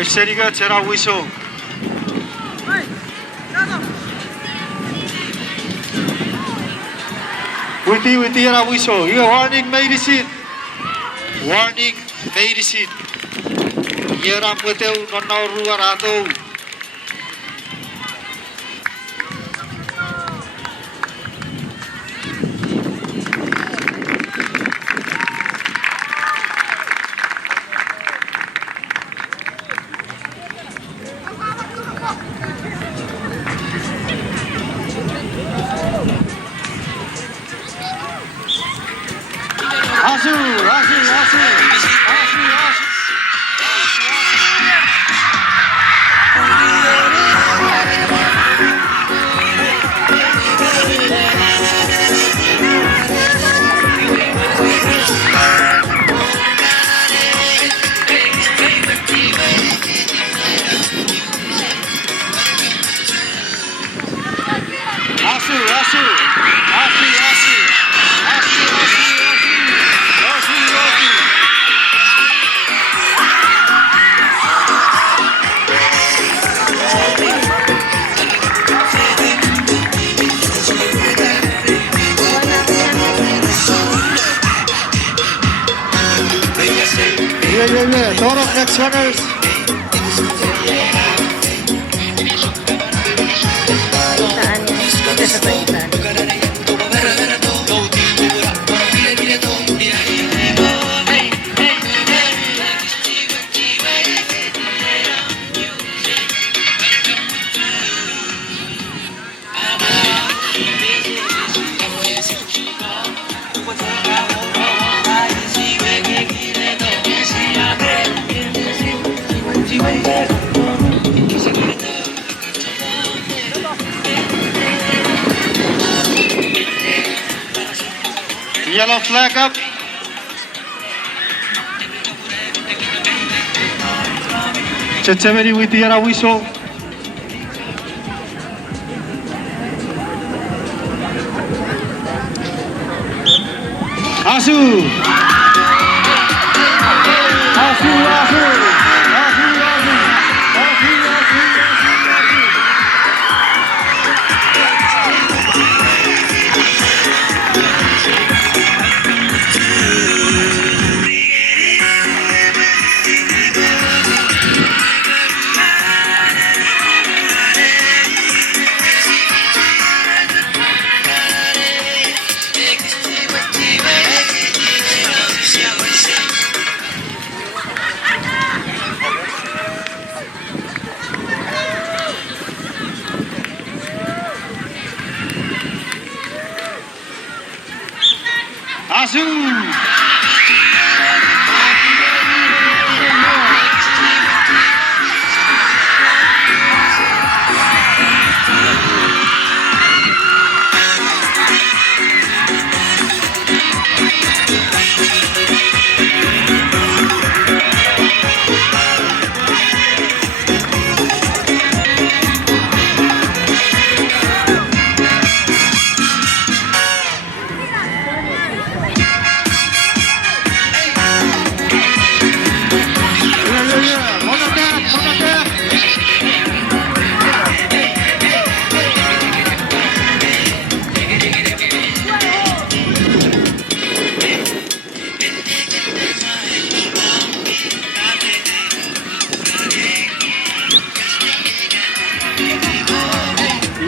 Aisheriga Chera Wisho. Witi Ra Wisho. You warning medicine. Warning medicine. Yeram Puteu Nonau Ruarato. Lot of next runners. Yellow flag up. Checheveri with the whistle. Asu.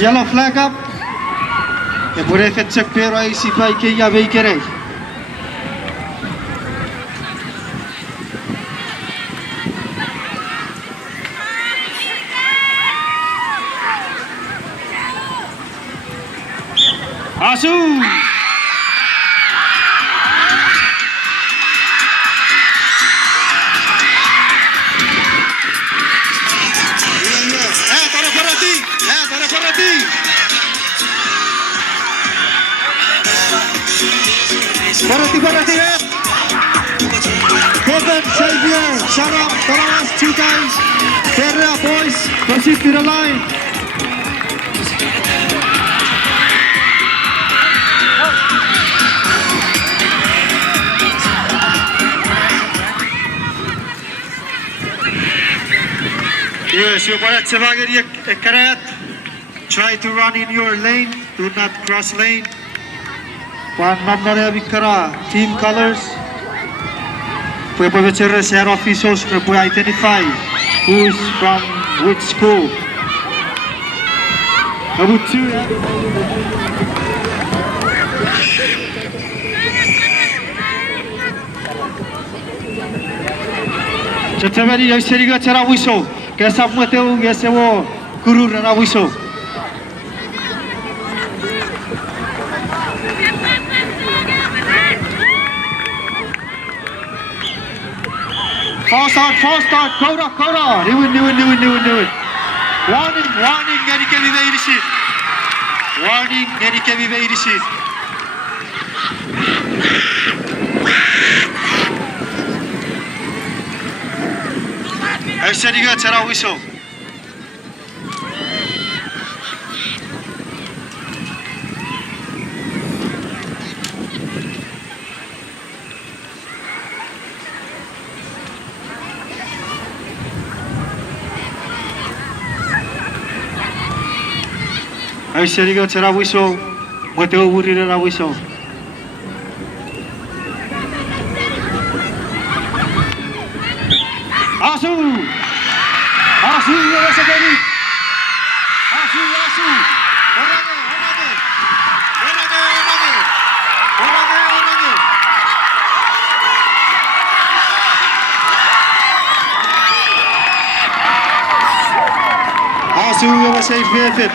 Yellow flag up. E pure che c'è però ai si fai che gli aveicherei. Asu! Parati, Kevin, Xavier, Sharap, Thomas, 2 times. Ferreira, boys, proceed to the line. So para sa bagay niya karat, try to run in your lane, do not cross lane. Pan namnare abikara team colors. Pwede becerra share officials pwede identify who's from which school. Abu two. Ceteveri yaiseriga cara wiso. Kesap mateu yesewo guru rara wiso. False start, Koda. New it. Warning, Gerike vive irişin. Warning, Gerike vive irişin. Yaiseriga cara wiso. Yaiseriga cara wiso. Mateo burira ra wiso. Asu ya sekali. Asu. Orangnya. Asu ya safe method.